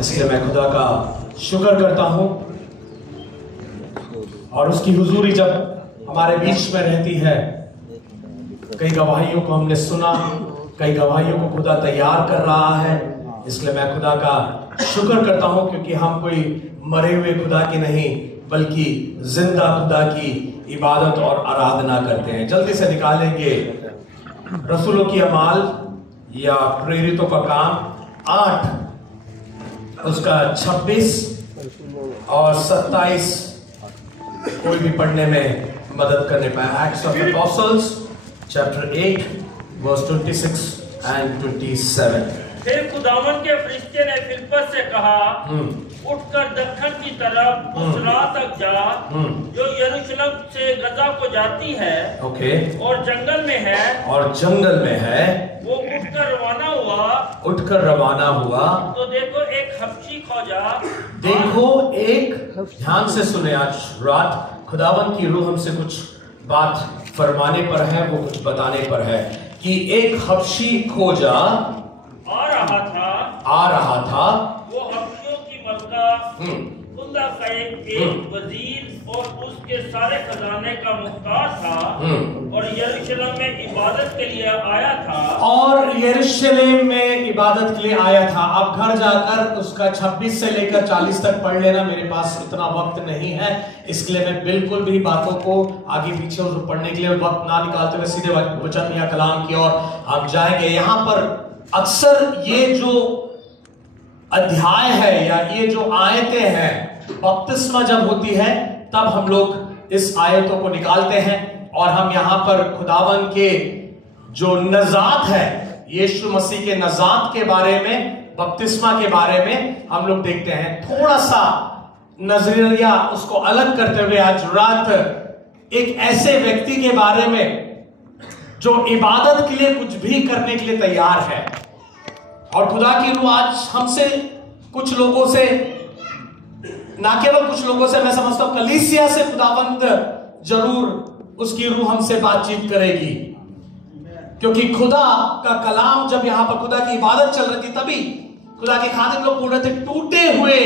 इसलिए मैं खुदा का शुक्र करता हूँ। और उसकी हुजूरी जब हमारे बीच में रहती है, कई गवाहियों को हमने सुना, कई गवाहियों को खुदा तैयार कर रहा है। इसलिए मैं खुदा का शुक्र करता हूँ, क्योंकि हम कोई मरे हुए खुदा की नहीं बल्कि जिंदा खुदा की इबादत और आराधना करते हैं। जल्दी से निकालेंगे रसूलों की अमाल या प्रेरितों का काम 8 उसका 26 और 27 कोई भी पढ़ने में मदद करने पाए। Acts of Apostles chapter 8 verse 26 and 27। फिर खुदावन के फरिश्ते ने फिलिप्पस से कहा, उठकर दक्षिण की तरफ उस राह तक जा जो यरूशलेम से गजा को जाती है, और जंगल में है। वो उठकर रवाना हुआ। तो देखो एक हबशी खोजा। ध्यान से सुने, आज रात खुदावन की रूह हमसे कुछ बात फरमाने पर है, वो कुछ बताने पर है कि एक हबशी खोजा आ रहा था। वो हबशियों की मलका खुदा का एक वजीर और उसके सारे खजाने का मुख्तार था, और यरूशलेम में इबादत के लिए आया था। अब घर जाकर उसका 26 से लेकर 40 तक पढ़ लेना, मेरे पास इतना वक्त नहीं है, इसलिए मैं बिल्कुल भी बातों को आगे पीछे पढ़ने के लिए वक्त ना निकालते हुए सीधे वचन या कलाम की ओर आप जाएंगे। यहाँ पर अक्सर ये जो अध्याय है या ये जो आयतें हैं, बपतिस्मा जब होती है तब हम लोग इस आयतों को निकालते हैं, और हम यहां पर खुदावन के जो नजात है, यीशु मसीह के नजात के बारे में, बपतिस्मा के बारे में हम लोग देखते हैं। थोड़ा सा नजरिया उसको अलग करते हुए आज रात एक ऐसे व्यक्ति के बारे में जो इबादत के लिए कुछ भी करने के लिए तैयार है। और खुदा की रूह आज हमसे कुछ लोगों से, ना केवल कुछ लोगों से, मैं समझता हूं कलीसिया से खुदावंद जरूर उसकी रूह हमसे बातचीत करेगी, क्योंकि खुदा का कलाम जब यहां पर खुदा की इबादत चल रही थी तभी खुदा के खादिम लोग बोल रहे थे, टूटे हुए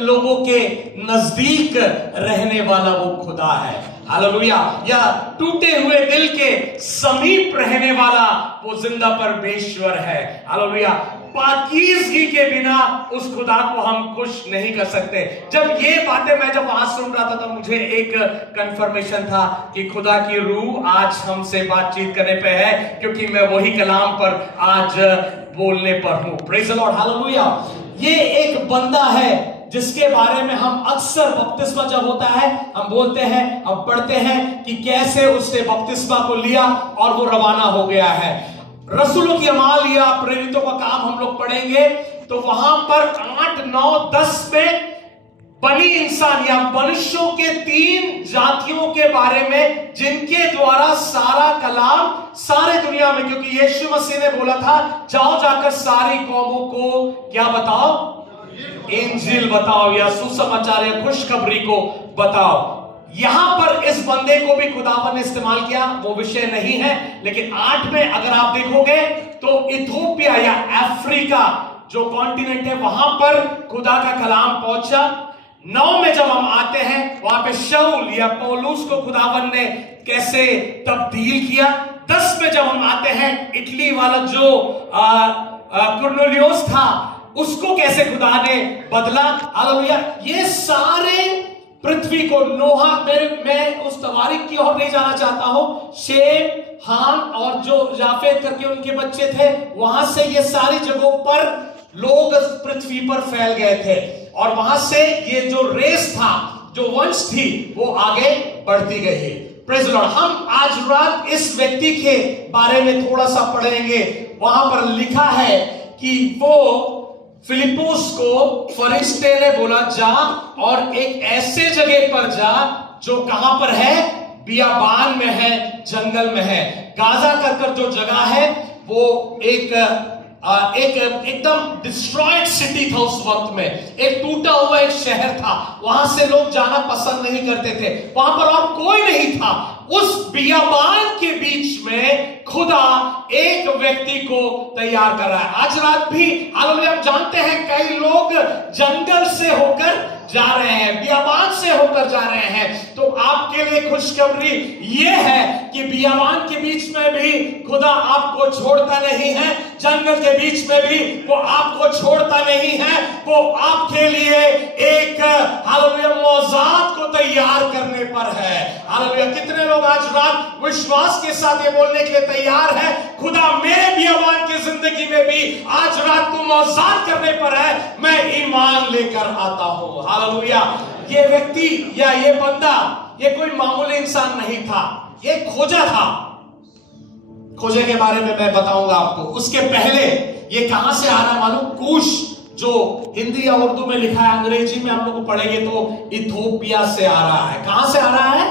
लोगों के नजदीक रहने वाला वो खुदा है। हालेलुया। या टूटे हुए दिल के समीप रहने वाला वो जिंदा परमेश्वर है। हालेलुया। पाकीज़गी के बिना उस खुदा को हम खुश नहीं कर सकते। जब ये बातें मैं जब वहां सुन रहा था तो मुझे एक कंफर्मेशन था कि खुदा की रूह आज हमसे बातचीत करने पे है, क्योंकि मैं वही कलाम पर आज बोलने पर हूं। Praise the Lord. हालेलुया। ये एक बंदा है जिसके बारे में हम अक्सर बपतिस्मा जब होता है हम बोलते हैं, हम पढ़ते हैं कि कैसे उसने बपतिस्मा को लिया और वो रवाना हो गया है। रसूलों की अमाल या प्रेरितों का काम हम लोग पढ़ेंगे तो वहां पर 8, 9, 10 में बनी इंसान या मनुष्यों के 3 जातियों के बारे में जिनके द्वारा सारा कलाम सारे दुनिया में, क्योंकि यीशु मसीह ने बोला था जाओ जाकर सारी कौमों को क्या बताओ, इंजील बताओ या सुसमाचार या खुशखबरी को बताओ। यहां पर इस बंदे को भी खुदावन ने इस्तेमाल किया, वो विषय नहीं है, लेकिन 8 में अगर आप देखोगे तो इथोपिया या अफ्रीका जो कॉन्टिनेंट है वहां पर खुदा का कलाम पहुंचा। 9 में जब हम आते हैं वहां पे शाऊल या पौलुस को खुदावन ने कैसे तब्दील किया। 10 में जब हम आते हैं इटली वाला जो कुर्नेलियुस था उसको कैसे खुदा ने बदला। हालेलुया। ये सारे पृथ्वी को नोहा, मैं उस तवारीख की ओर नहीं जाना चाहता हूं, शेम, हाम और जो जाफेत करके उनके बच्चे थे, वहां से ये सारी जगहों पर लोग पृथ्वी पर फैल गए थे, और वहां से ये जो रेस था, जो वंश थी, वो आगे बढ़ती गई। Praise the Lord. हम आज रात इस व्यक्ति के बारे में थोड़ा सा पढ़ेंगे। वहां पर लिखा है कि वो फिलिप्पुस को फरिश्ते ने बोला जा और एक ऐसे जगह पर जा जो कहां पर है, बियाबान में है, जंगल में है। गाजा कर जो जगह है वो एक एकदम डिस्ट्रॉयड सिटी था उस वक्त में, एक टूटा हुआ एक शहर था, वहां से लोग जाना पसंद नहीं करते थे, वहां पर और कोई नहीं था। उस बियाबान के बीच में खुदा एक व्यक्ति को तैयार कर रहा है। आज रात भी हालेलुया, हम जानते हैं कई लोग जंगल से होकर जा रहे हैं, बियाबान से होकर जा रहे हैं, तो आपके लिए खुशखबरी यह है कि बियाबान के बीच में भी खुदा आपको छोड़ता नहीं है, जंगल के बीच में भी वो आपको छोड़ता नहीं है, वो आपके लिए एक हालेलुया मौज़ात को तैयार करने पर है। हालेलुया, कितने लोग आज रात विश्वास के साथ ये बोलने के लिए तैयार है, खुदा मेरे बियाबान की जिंदगी में भी आज रात को मौज़ात करने पर है, मैं ईमान लेकर आता हूं। हालेलुया, ये व्यक्ति या ये बंदा ये कोई मामूली इंसान नहीं था, ये खोजा था। खोजे के बारे में मैं बताऊंगा आपको। उसके पहले ये कहां से आ रहा है मालूम? कूश, जो हिंदी या उर्दू में लिखा है, अंग्रेजी में हम लोग पढ़ेंगे तो इथोपिया से आ रहा है। कहां से आ रहा है?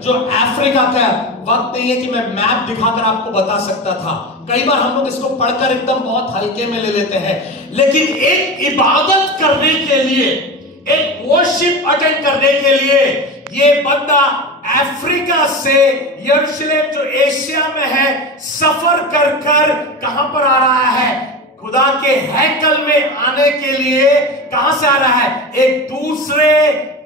जो अफ्रीका का वक्त नहीं है कि मैं मैप दिखाकर आपको बता सकता था। कई बार हम लोग इसको पढ़कर एकदम बहुत हल्के में ले लेते हैं, लेकिन एक इबादत करने के लिए, एक वर्शिप अटेंड करने के लिए ये बंदा अफ्रीका से यरूशलेम जो एशिया में है सफर कर कर कहां पर आ रहा है? खुदा के हैकल में आने के लिए कहां से आ रहा है? एक दूसरे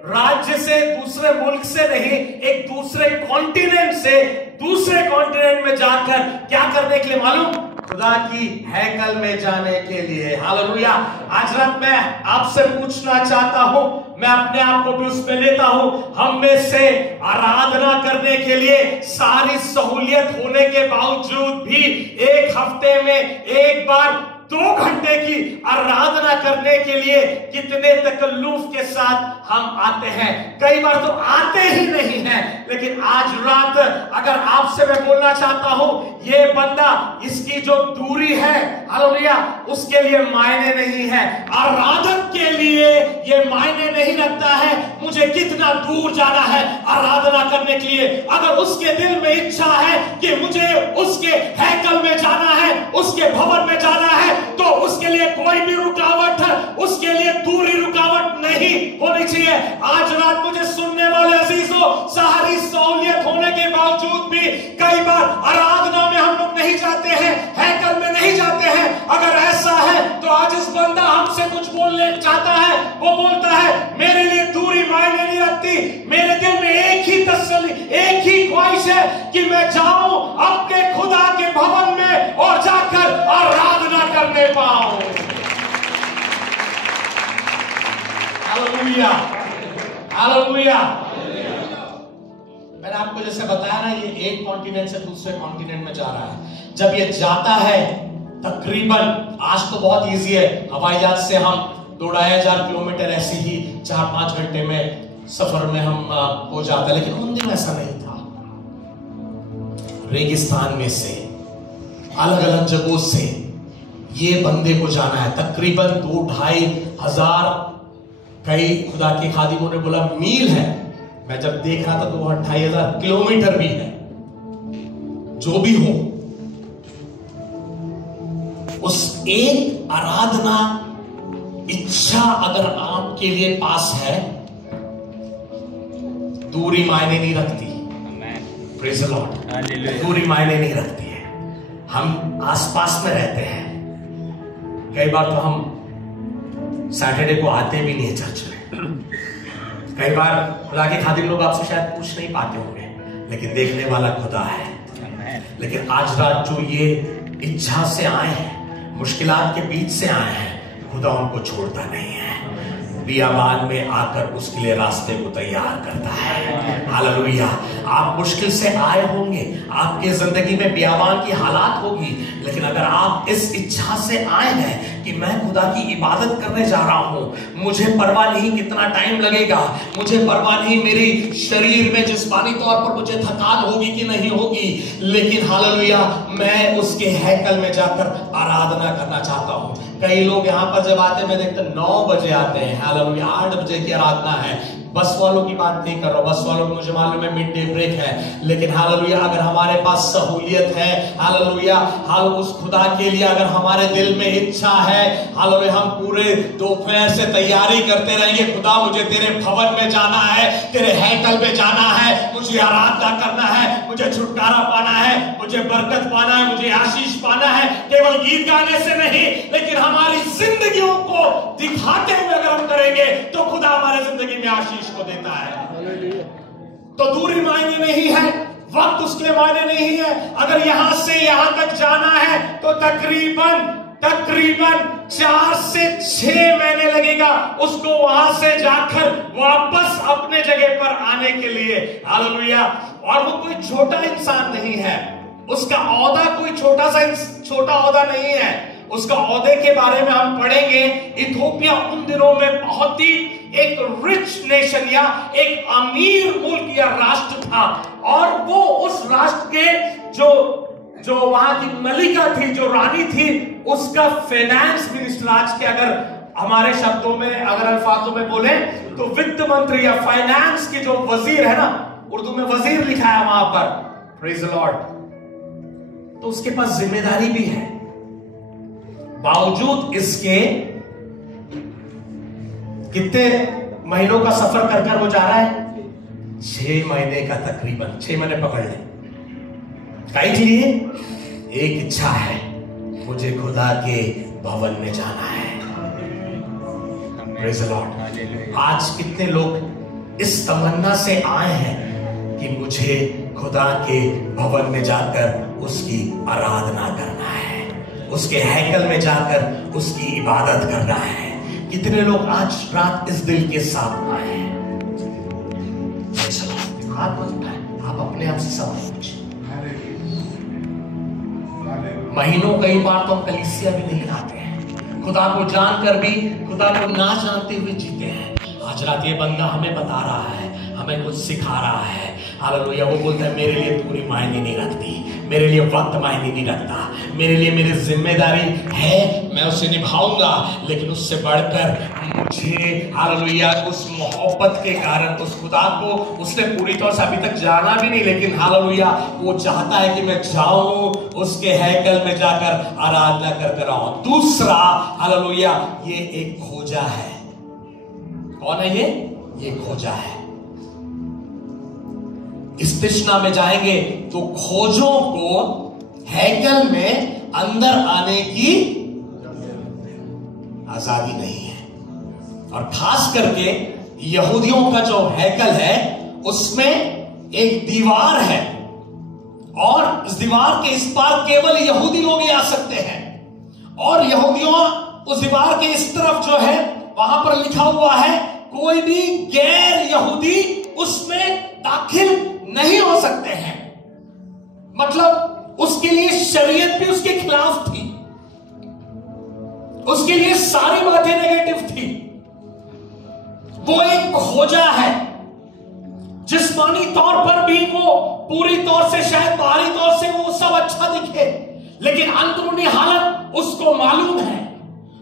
राज्य से, दूसरे मुल्क से नहीं, एक दूसरे कॉन्टिनेंट से दूसरे कॉन्टिनेंट में जाकर क्या करने के लिए मालूम? खुदा की हैकल में जाने के लिए। हालेलुया, आज रात मैं आपसे पूछना चाहता हूं, मैं अपने आप को भी उसमें लेता हूं, हम में से आराधना करने के लिए सारी सहूलियत होने के बावजूद भी एक हफ्ते में एक बार 2 घंटे की आराधना करने के लिए कितने तकल्लुफ के साथ हम आते हैं। कई बार तो आते ही नहीं हैं, लेकिन आज रात अगर आपसे मैं बोलना चाहता हूं, ये बंदा, इसकी जो दूरी है, हालेलुया, उसके लिए मायने नहीं है। आराधक के लिए ये मायने नहीं रखता है मुझे कितना दूर जाना है आराधना करने के लिए। अगर उसके दिल में इच्छा है कि मुझे उसके हैकल में जाना है, उसके भवन में जाना है, तो उसके लिए कोई भी रुकावट, उसके लिए दूरी रुकावट नहीं होनी चाहिए। आज रात मुझे सुनने वाले अजीजों, सारी सहूलियत होने के बावजूद भी कई बार आराधना में हम लोग नहीं जाते हैं, हैकल में नहीं जाते हैं। अगर ऐसा है तो आज इस बंदा हमसे कुछ बोलने चाहता है, वो बोलता है मेरे लिए दूरी मायने नहीं रखती, मेरे दिल में एक ही तसल्ली, एक ही ख्वाहिश है कि मैं जाऊं अपने खुदा के भवन में और जाकर आराधना करने पाऊं। Hallelujah, hallelujah. मैंने आपको जैसे बताया ना, ये एक कॉन्टिनेंट से दूसरे कॉन्टिनेंट में जा रहा है। जब ये जाता है तकरीबन, आज तो बहुत इजी है, हवाई जहाज से हम 2,500 किलोमीटर ऐसे ही 4-5 घंटे में सफर में हम हो जाते हैं, लेकिन उन दिन ऐसा नहीं था। रेगिस्तान में से, अलग अलग जगहों से ये बंदे को जाना है। तकरीबन 2,500, कई खुदा के खादिमों ने बोला मील है, मैं जब देख रहा था तो 2,500 किलोमीटर भी है। जो भी हो, उस एक आराधना इच्छा अगर आपके लिए पास है, दूरी मायने नहीं रखती। प्रेज़ द लॉर्ड, दूरी मायने नहीं रखती है। हम आसपास में रहते हैं, कई बार तो हम सैटरडे को आते भी नहीं है चर्च में। कई बार खुदा के खादिम लोग आपसे शायद पूछ नहीं पाते होंगे, लेकिन देखने वाला खुदा है। लेकिन आज रात जो ये इच्छा से आए हैं, मुश्किलात के बीच से आए हैं, खुदा उनको छोड़ता नहीं है, बियाबान में आकर उसके लिए रास्ते को तैयार करता है। हालेलुया। आप मुश्किल से आए होंगे, आपके जिंदगी में बियाबान की हालात होगी, लेकिन अगर आप इस इच्छा से आए हैं कि मैं खुदा की इबादत करने जा रहा हूं, मुझे परवाह नहीं कितना टाइम लगेगा, मुझे परवाह नहीं मेरी शरीर में जिस्मानी तौर पर मुझे थकान होगी कि नहीं होगी, लेकिन हालेलुया मैं उसके हैकल में जाकर आराधना करना चाहता हूं। कई लोग यहां पर जब आते हैं, मैं देखता 9 बजे आते हैं, हालेलुया 8 बजे की आराधना है। बस वालों की बात नहीं कर रहा हूं, बस वालों को मुझे मालूम है मिड डे ब्रेक है, लेकिन हालेलुया अगर हमारे पास सहूलियत है, हालेलुया हाल उस खुदा के लिए अगर हमारे दिल में इच्छा है, हालेलुया हम पूरे दोपहर से तैयारी करते रहेंगे, खुदा मुझे तेरे भवन में जाना है, तेरे हैकल में जाना है, मुझे आराधना करना है, मुझे छुटकारा पाना है, मुझे बरकत पाना है, मुझे आशीष पाना है। केवल गीत गाने से नहीं, लेकिन हमारी जिंदगियों को दिखाते आशीष को देता है। तो दूरी मायने नहीं है, वक्त उसके मायने नहीं है। अगर यहां से यहां तक जाना है तो तकरीबन 4 से 6 महीने लगेगा उसको वहां से जाकर वापस अपने जगह पर आने के लिए। हालेलुया। और वो कोई छोटा इंसान नहीं है, उसका औहदा कोई छोटा औहदा नहीं है। उसका औहदे के बारे में हम पढ़ेंगे। इथोपिया उन दिनों में बहुत ही एक रिच नेशन या एक अमीर मुल्क या राष्ट्र था, और वो उस राष्ट्र के जो वहां की मलिका थी, जो रानी थी, उसका फाइनेंस मिनिस्टर, आज के अगर हमारे शब्दों में, अगर अल्फाजों में बोले तो वित्त मंत्री या फाइनेंस की जो वजीर है ना, उर्दू में वजीर लिखा है वहां पर, प्रेज द लॉर्ड। तो उसके पास जिम्मेदारी भी है। बावजूद इसके कितने महीनों का सफर कर कर वो जा रहा है? 6 महीने का, तकरीबन 6 महीने पकड़ ले। कई के लिए एक इच्छा है, मुझे खुदा के भवन में जाना है। Praise the Lord. आज कितने लोग इस तमन्ना से आए हैं कि मुझे खुदा के भवन में जाकर उसकी आराधना करना है, उसके हैकल में जाकर उसकी इबादत करना है। कितने लोग आज रात इस दिल के साथ आए हैं? हाथ मत उठाएं, आप अपने आप से सवाल पूछिए। महीनों कई बार तो हम कलीसिया भी नहीं आते हैं, खुदा को जानकर भी खुदा को ना जानते हुए जीते हैं। आज रात ये बंदा हमें बता रहा है, हमें कुछ सिखा रहा है। हालेलुया। वो बोलता है मेरे लिए दूरी मायने नहीं रखती, मेरे लिए वक्त मायने नहीं रखता, मेरे लिए मेरी जिम्मेदारी है, मैं उसे निभाऊंगा, लेकिन उससे बढ़कर मुझे हालेलुया उस मोहब्बत के कारण उस खुदा को उसने पूरी तौर से अभी तक जाना भी नहीं, लेकिन हालेलुया वो चाहता है कि मैं जाऊं उसके हैकल में जाकर आराधना कर कर आऊं। दूसरा हालेलुया, ये एक खोजा है। कौन है ये खोजा है। इस तृष्णा में जाएंगे तो खोजों को हैकल में अंदर आने की आजादी नहीं है। और खास करके यहूदियों का जो हैकल है उसमें एक दीवार है, और इस दीवार के इस पार केवल यहूदी लोग ही आ सकते हैं। और यहूदियों उस दीवार के इस तरफ जो है वहां पर लिखा हुआ है कोई भी गैर यहूदी उसमें दाखिल नहीं हो सकते हैं। मतलब उसके लिए शरीयत भी उसके खिलाफ थी, उसके लिए सारी बातें नेगेटिव थी। वो एक खोजा है। जिस्मानी तौर पर भी वो पूरी तौर से, शायद बाहरी तौर से वो सब अच्छा दिखे, लेकिन अंदरूनी हालत उसको मालूम है,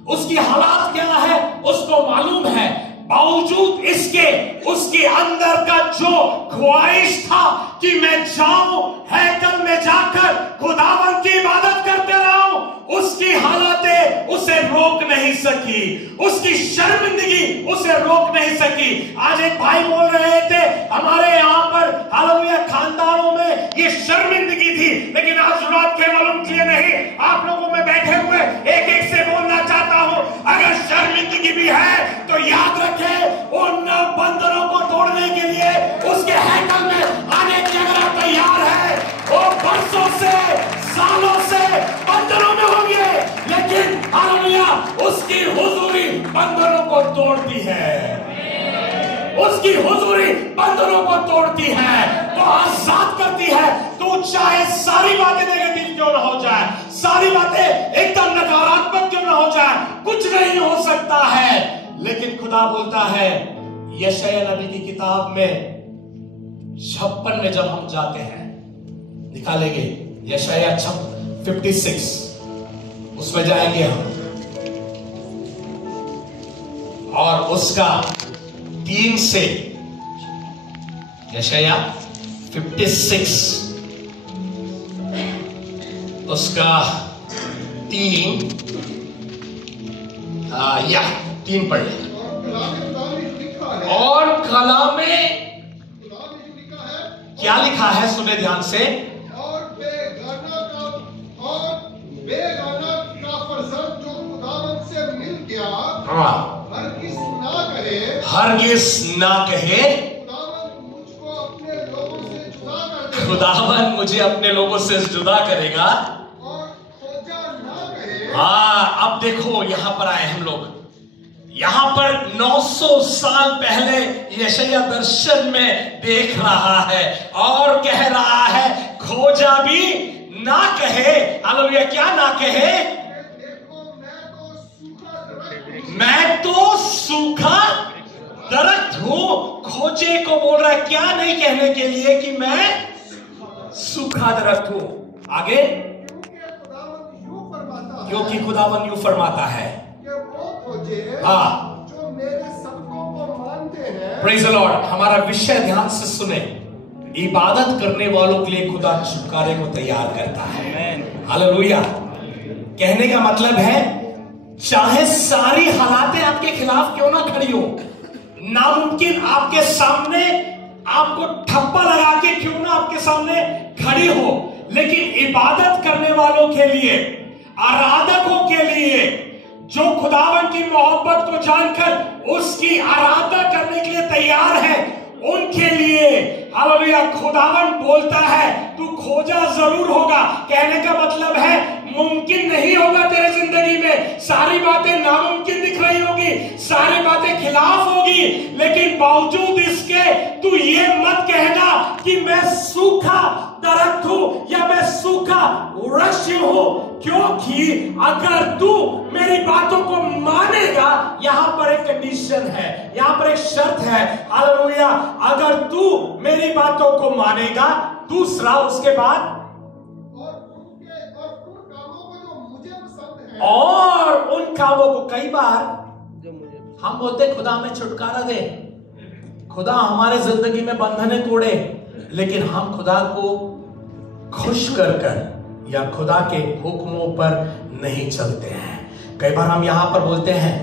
उसकी हालात क्या है उसको मालूम है। बावजूद इसके उसके अंदर का जो ख्वाहिश था कि मैं जाऊं हैकल में जाकर खुदावन की इबादत करते रहूं, उसकी हालतें उसे रोक नहीं सकी, उसकी शर्मिंदगी उसे रोक नहीं सकी। आज एक भाई बोल रहे थे हमारे यहाँ पर हालेलुया खानदानों में ये शर्मिंदगी थी, लेकिन आज रात केवल उनके लिए नहीं, आप लोगों में बैठे हुए एक एक से बोलना चाहता हूं, अगर शर्मिंदगी भी है तो याद रखें उन बंदरों को तोड़ने के लिए उसके हैकल में आने की अगर आप तैयार है, वो बरसों से सालों से बंदरों में होंगे, लेकिन हालेलुया उसकी हुजूरी बंदरों को तोड़ती है, उसकी हुजूरी बंदरों को तोड़ती है, तो आजाद करती है। तो चाहे सारी बातें नेगेटिव क्यों ना हो जाए, सारी बातें एकदम नकारात्मक क्यों ना हो जाए, कुछ नहीं हो सकता है, लेकिन खुदा बोलता है यशायाह नबी की किताब में 56 में जब हम जाते हैं, निकालेंगे यशायाह 56, उसमें जाएंगे हम, और उसका 3 से यशायाह 56 उसका 3 पढ़ लें। और कलाम में क्या लिखा है सुने ध्यान से। और बेगाना का फर्जंद जो खुदावंद से मिल गया, हरगिज़ ना करे कहे, हरगिज ना कहे, खुदावन मुझे अपने लोगों से जुदा खुदावन मुझे अपने लोगों से जुदा करेगा, करेगा। और खोजा ना कहे। हाँ, अब देखो यहां पर आए हम लोग। यहां पर 900 साल पहले यशायाह दर्शन में देख रहा है और कह रहा है, खोजा भी ना कहे। हालेलुया, क्या ना कहे? देखो मैं तो सूखा दरख्त हूं। खोजे को बोल रहा है क्या नहीं कहने के लिए कि मैं सूखा दरख्त हूं। आगे, क्योंकि खुदावन यूं फरमाता है कि वो खोजे हाँ, जो मेरे सबकों को मानते हैं। Praise the Lord. हमारा विषय ध्यान से सुने। इबादत करने वालों के लिए खुदा छुटकारे को तैयार करता है। हालेलुया। कहने का मतलब है, चाहे सारी हालातें आपके खिलाफ क्यों ना खड़ी हो, नामुमकिन आपके सामने आपको ठप्पा लगा के क्यों ना आपके सामने खड़ी हो, लेकिन इबादत करने वालों के लिए, आराधकों के लिए, जो खुदावन की मोहब्बत को जानकर उसकी आराधना करने के लिए तैयार है, उनके लिए हालेलुया खुदावन बोलता है तू खोजा जरूर होगा। कहने का मतलब है मुमकिन नहीं होगा तेरे जिंदगी में, सारी बातें नामुमकिन दिख रही होगी, सारी बातें खिलाफ होगी, लेकिन बावजूद इसके तू ये मत कहना कि मैं सूखा दरख्त हूं या मैं सूखा वृक्ष हूं, क्योंकि अगर तू मेरी बातों को मानेगा, यहां पर एक कंडीशन है, यहां पर एक शर्त है। हालेलुया, अगर तू मेरी बातों को मानेगा, दूसरा उसके बाद और उन कामों को, कई बार हम बोलते खुदा हमें छुटकारा दे, खुदा हमारे जिंदगी में बंधने तोड़े, लेकिन हम खुदा को खुश कर कर या खुदा के हुक्मों पर नहीं चलते हैं। कई बार हम यहां पर बोलते हैं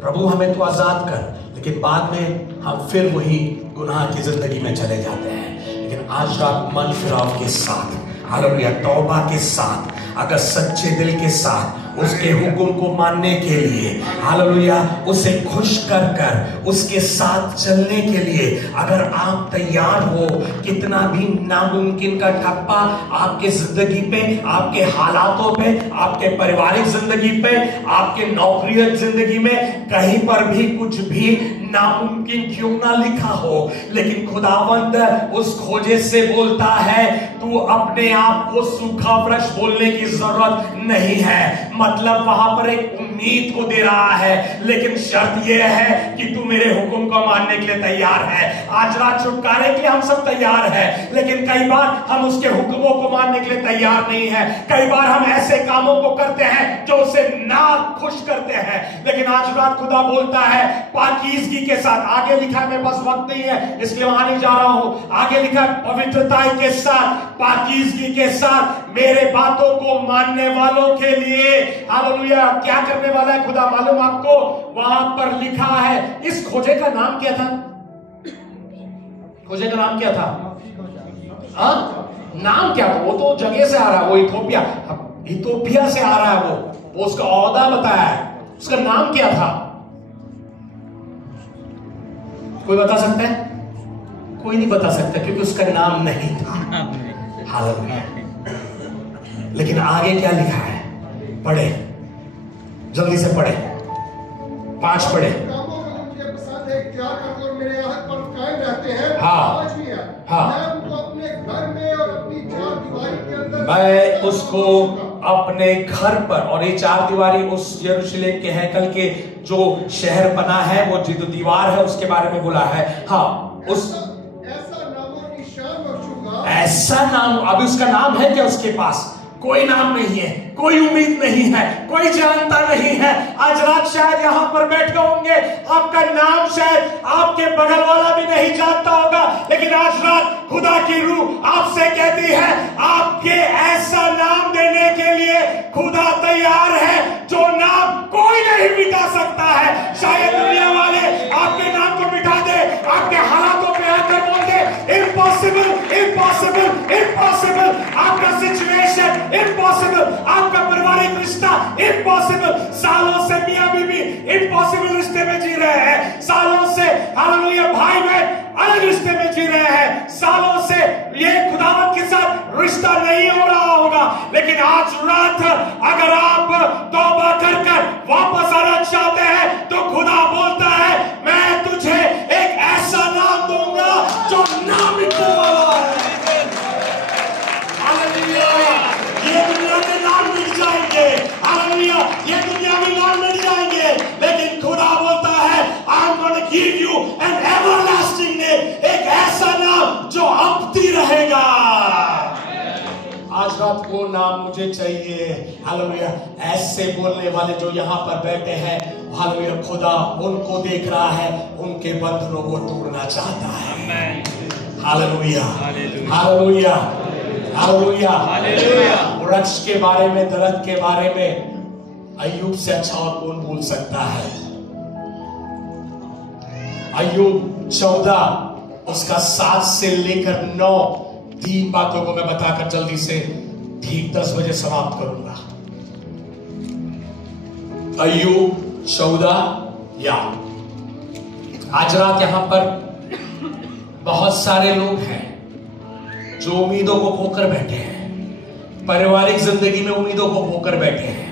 प्रभु हमें तो आजाद कर, लेकिन बाद में हम फिर वही गुनाह की जिंदगी में चले जाते हैं। लेकिन आज रात मन फिराव के साथ, हालेलुया, तौबा के साथ, अगर सच्चे दिल के साथ उसके हुक्म को मानने के लिए, हालेलुया, उसे खुश कर कर उसके साथ चलने के लिए अगर आप तैयार हो, कितना भी नामुमकिन का ठप्पा आपके जिंदगी पे, आपके हालातों पे, आपके पारिवारिक जिंदगी पे, आपके नौकरी जिंदगी में, कहीं पर भी कुछ भी नामुमकिन क्यों ना लिखा हो, लेकिन खुदावंद उस खोजे से बोलता है तू अपने आप को सूखा वृक्ष बोलने की जरूरत नहीं है। मतलब वहां पर एक उम्मीद को दे रहा है, लेकिन शर्त यह है कि तू मेरे हुक्म को मानने के लिए तैयार है। आज रात छुटकारे के लिए हम सब तैयार है, लेकिन कई बार हम उसके हुक्मों को मानने के लिए तैयार नहीं है। कई बार हम ऐसे कामों को करते हैं जो उसे ना खुश करते हैं, लेकिन आज रात खुदा बोलता है पाकीज़गी के साथ, आगे लिखा है, मेरे पास वक्त नहीं है इसलिए वहां नहीं जा रहा हूं, आगे लिखा है पवित्रता के साथ, पाकीज़गी के साथ, मेरे बातों को मानने वालों के लिए, हालेलुया, क्या करने वाला है खुदा मालूम आपको? वहां पर लिखा है, इस खोजे का नाम क्या था? खोजे का नाम क्या था? नाम क्या था? वो तो जगह से आ रहा है, वो इथोपिया से आ रहा है, वो उसका औहदा बताया है, उसका नाम क्या था? कोई बता सकता है? कोई नहीं बता सकता, क्योंकि उसका नाम नहीं था। हालेलुया। लेकिन आगे क्या लिखा है? पढ़े, जल्दी से पढ़े, 5 पढ़े। मैं उसको अपने घर पर, और ये 4 दीवारी उस यरूशलेम के हैकल के जो शहर बना है, वो जो दीवार है उसके बारे में बोला है। हाँ, उस ऐसा नाम, अभी उसका नाम है क्या? उसके पास कोई नाम नहीं है, कोई उम्मीद नहीं है, कोई जानता नहीं है। आज रात शायद यहां पर बैठे होंगे, आपका नाम शायद आपके बगल वाला भी नहीं जानता होगा, लेकिन आज रात खुदा की रूह आपसे कहती है आपके ऐसा नाम देने के लिए खुदा तैयार है जो नाम कोई नहीं मिटा सकता है। शायद दुनिया वाले आपके नाम को मिटा दे, आपके हालातों पे आकर बोल दे इम्पॉसिबल, इम्पॉसिबल, इम्पॉसिबल, आपका सिचुएशन इम्पॉसिबल, आपका पारिवारिक रिश्ता इम्पॉसिबल, सालों से मियां बीवी इम्पॉसिबल रिश्ते में जी रहे हैं, सालों रिश्ता नहीं हो रहा होगा, लेकिन आज रात अगर आप तौबा कर कर वापस आना चाहते हैं तो खुदा बोलता है मैं तुझे एक ऐसा नाम दूंगा जो ना मिटने वाला है। हालेलुया, ये दुनिया में नाम मिल जाएंगे, हालेलुया, ये दुनिया में नाम मिल जाएंगे, लेकिन खुदा बोलता है I am gonna give you an everlasting name, एक ऐसा नाम जो अबदी रहेगा। आज रात वो नाम मुझे चाहिए। हालेलुया, ऐसे बोलने वाले जो यहाँ पर बैठे हैं, हालेलुया, खुदा उनको देख रहा है, उनके बंधनों को तोड़ना चाहता है। Hallelujah, hallelujah, hallelujah, hallelujah. वृक्ष के बारे में, दरख्त के बारे में अय्यूब से अच्छा और कौन बोल सकता है। अय्यूब 14 उसका 7 से लेकर 9 3 बातों को मैं बताकर जल्दी से ठीक 10 बजे समाप्त करूंगा। अय्यूब 14 या आज रात यहां पर बहुत सारे लोग हैं जो उम्मीदों को खोकर बैठे हैं, पारिवारिक जिंदगी में उम्मीदों को खोकर बैठे हैं,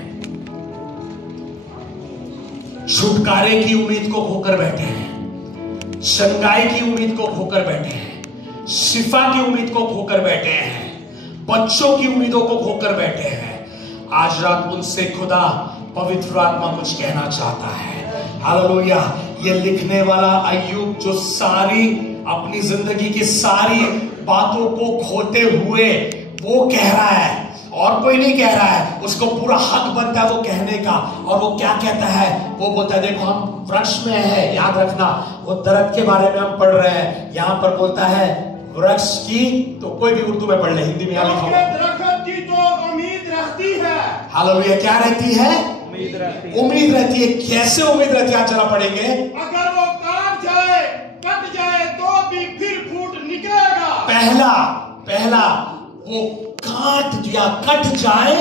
छुटकारे की उम्मीद को खोकर बैठे हैं, शंगाई की उम्मीद को खोकर बैठे हैं, शिफा की उम्मीद को खोकर बैठे हैं, बच्चों की उम्मीदों को खोकर बैठे हैं। आज रात उनसे खुदा पवित्र आत्मा कुछ कहना चाहता है। हालेलुया, ये लिखने वाला अय्यूब जो सारी अपनी जिंदगी की सारी बातों को खोते हुए वो कह रहा है और कोई नहीं कह रहा है, उसको पूरा हक बनता है वो कहने का। और वो क्या कहता है, वो बोलता है देखो हम वृक्ष में है, याद रखना वो दरख्त के बारे में हम पढ़ रहे हैं। यहां पर बोलता है वृक्ष की, तो कोई भी उर्दू में पढ़ ले, हिंदी में यहां लिखा हुआ दरख्त की तो उम्मीद रहती है। हालेलुया, क्या रहती है? उम्मीद रहती है। कैसे उम्मीद रहती है? चला पढ़ेंगे। अगर वो काट जाए, कट जाए तो भी फिर फूट निकलेगा। पहला वो काट या कट जाए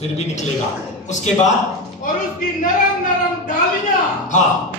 फिर भी निकलेगा। उसके बाद और उसकी नरम नरम डालियां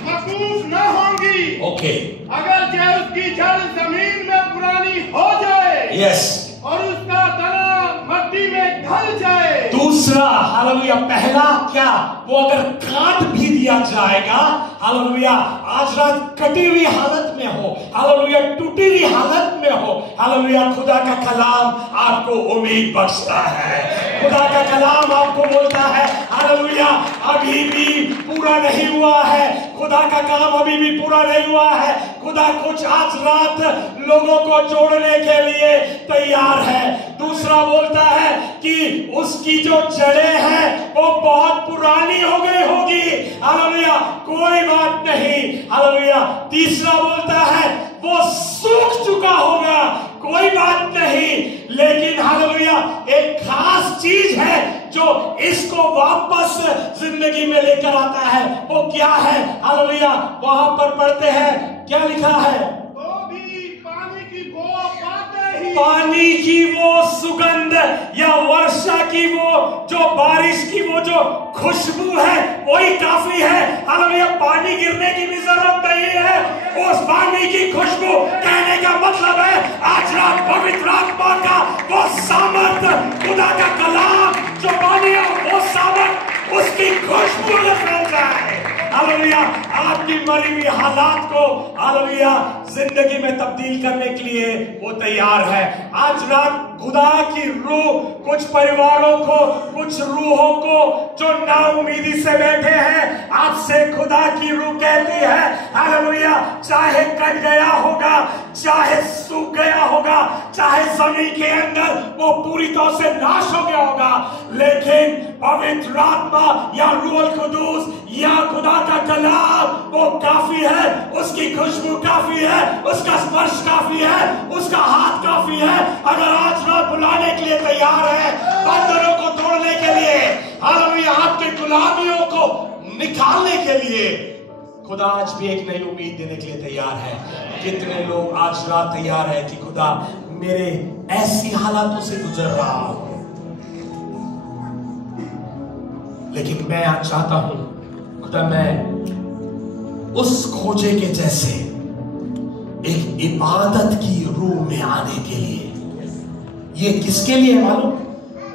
मकूफ न होंगी। ओके, अगर चाहे उसकी जड़ जमीन में पुरानी हो जाए, यस, और उसका तना मट्टी में ढल जाए। दूसरा, हालेलुया, पहला क्या, वो अगर काट भी दिया जाएगा, हालेलुया, आज रात कटी हुई हालत में हो, हालेलुया, टूटी हुई हालत में हो, हालेलुया, खुदा का कलाम आपको उम्मीद बख्शता है। खुदा का कलाम आपको बोलता है हालेलुया, अभी भी पूरा नहीं हुआ है, खुदा का काम अभी भी पूरा नहीं हुआ है। खुदा कुछ आज रात लोगों को जोड़ने के लिए तैयार है। दूसरा बोलता है कि उसकी जो जड़ें हैं वो बहुत पुरानी हो गई होगी, हालेलुया, कोई बात नहीं, हालेलुया। तीसरा बोलता है वो सूख चुका होगा, कोई बात नहीं, लेकिन हालेलुया एक खास चीज है जो इसको वापस जिंदगी में लेकर आता है। वो क्या है? हालेलुया, वहां पर पढ़ते हैं, क्या लिखा है? तो भी पानी की बो पाते ही, पानी की वो सुगंध या वर्षा की वो जो बारिश की वो जो खुशबू है वही काफी है। हालेलुया, पानी गिरने की भी जरूरत नहीं है, उस पानी की खुशबू कहने का मतलब है आज रात पवित्र आत्मा का वो सामर्थ, खुदा का कलाम जो पानी है वो सामर्थ, उसकी खुशबू फैल जाए। हालेलुया, आपकी मरी हुई हालात को हालेलुया जिंदगी में तब्दील करने के लिए वो तैयार है। आज रात खुदा की रूह कुछ परिवारों को, कुछ रूहों को जो नाउमीदी से बैठे हैं, आज से खुदा की रूह कहती है हालेलुया, चाहे कट गया होगा, चाहे सूख गया होगा, चाहे जमीन के अंदर वो पूरी तरह से नाश हो गया होगा, लेकिन पवित्र आत्मा या रूह कुदूस या खुदा का कलाम वो काफी है, उसकी खुशबू काफी है, उसका स्पर्श काफी है, उसका हाथ काफी है। अगर आज रात बुलाने के लिए तैयार है, बंधनों को तोड़ने के लिए, हालेलुया, आपके गुलामियों को निकालने के लिए, खुदा आज भी एक नई उम्मीद देने के लिए तैयार है। कितने लोग आज रात तैयार है कि खुदा मेरे ऐसी हालातों से गुजर रहा हूं, लेकिन मैं आज चाहता हूं खुदा मैं उस खोजे के जैसे एक इबादत की रूह में आने के लिए ये किसके लिए है मालूम?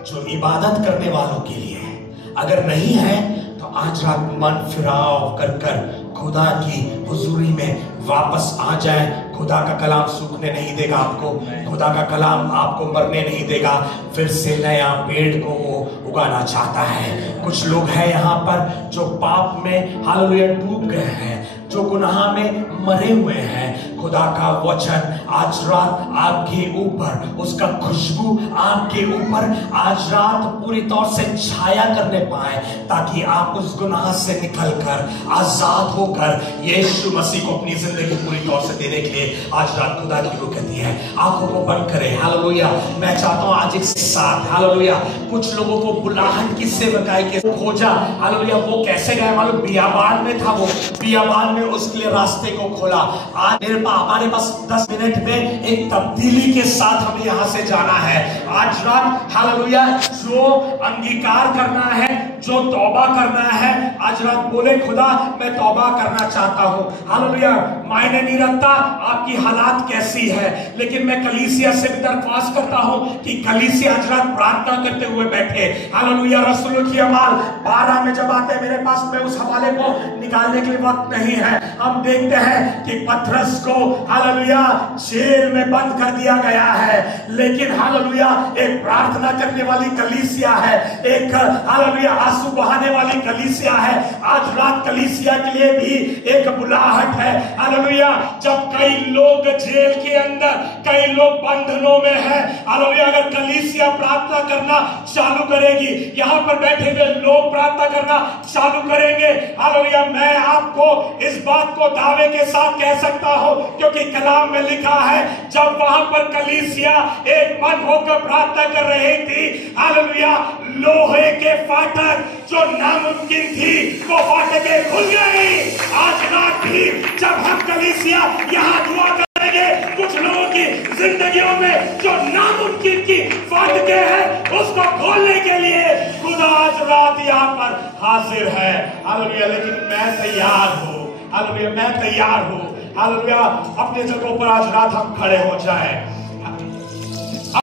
जो इबादत करने वालों के लिए है। अगर नहीं है तो आज रात मन फिराव कर कर खुदा की हुजूरी में वापस आ जाए। खुदा का कलाम सूखने नहीं देगा आपको, खुदा का कलाम आपको मरने नहीं देगा। फिर से नया पेड़ को वो उगाना चाहता है। कुछ लोग हैं यहाँ पर जो पाप में हालेलुया डूब गए हैं, जो गुनाह में मरे हुए हैं। खुदा का वचन आज रात आपके ऊपर, उसका खुशबू आपके ऊपर आज रात पूरी तौर से छाया करने पाए, ताकि आप उस गुनाह से निकलकर आजाद होकर यीशु मसीह को अपनी जिंदगी पूरी तौर से देने के लिए आज रात खुदा की वो कहती है। आंखों को बंद करें। हालेलुया। मैं चाहता हूं आज एक साथ हालेलुया कुछ लोगों को बुलाहट की सेवकाई के खोजा। हालेलुया। वो कैसे गया मालूम? बियाबान में था, वो बियाबान में उसके लिए रास्ते को खोला। आज हमारे पास 10 मिनट में एक तब्दीली के साथ हमें यहां से जाना है आज रात। हालेलुया। जो अंगीकार करना है, जो तौबा करना है, आज रात बोले खुदा मैं तौबा करना चाहता हूं। हालेलुया। मायने नहीं रखता आपकी हालात कैसी है, लेकिन मैं कलीसिया से भी दरख्वास्त करता हूं कि कलीसिया आज रात प्रार्थना करते हुए बैठे। हालेलुया। रसूलों की अमाल 12 में जब आते हैं मेरे पास, में उस हवाले को निकालने के लिए वक्त नहीं है। हम देखते हैं कि पतरस को हालेलुया जेल में बंद कर दिया गया है, लेकिन हालेलुया एक प्रार्थना करने वाली कलीसिया है, एक हालेलुया आंसू बहाने वाली कलीसिया है। आज रात कलीसिया के लिए भी एक बुलाहट है। हालेलुया। जब कई लोग जेल के अंदर, कई लोग बंधनों में हैं, हालेलुया अगर कलीसिया प्रार्थना करना चालू करेगी, यहां पर बैठे हुए लोग प्रार्थना करना चालू करेंगे, हालेलुया मैं आपको इस बात को दावे के साथ कह सकता हूं, क्योंकि कलाम में लिखा है जब वहां पर कलीसिया एक मन होकर प्रार्थना कर रही थी, हालेलुया लोहे के फाटक जो नामुमकिन थी वो फाटकें खुल गई। आज रात भी जब हम कलीसिया यहां दुआ करेंगे, कुछ लोगों की जिंदगियों में जो नामुमकिन की फाटकें हैं उसको खोलने के लिए खुदा आज रात यहां पर हाजिर है। हालेलुया। लेकिन मैं तैयार हूं, हालेलुया मैं तैयार हूं। हालेलुया। अपने जगहों पर आज रात हम खड़े हो जाएं।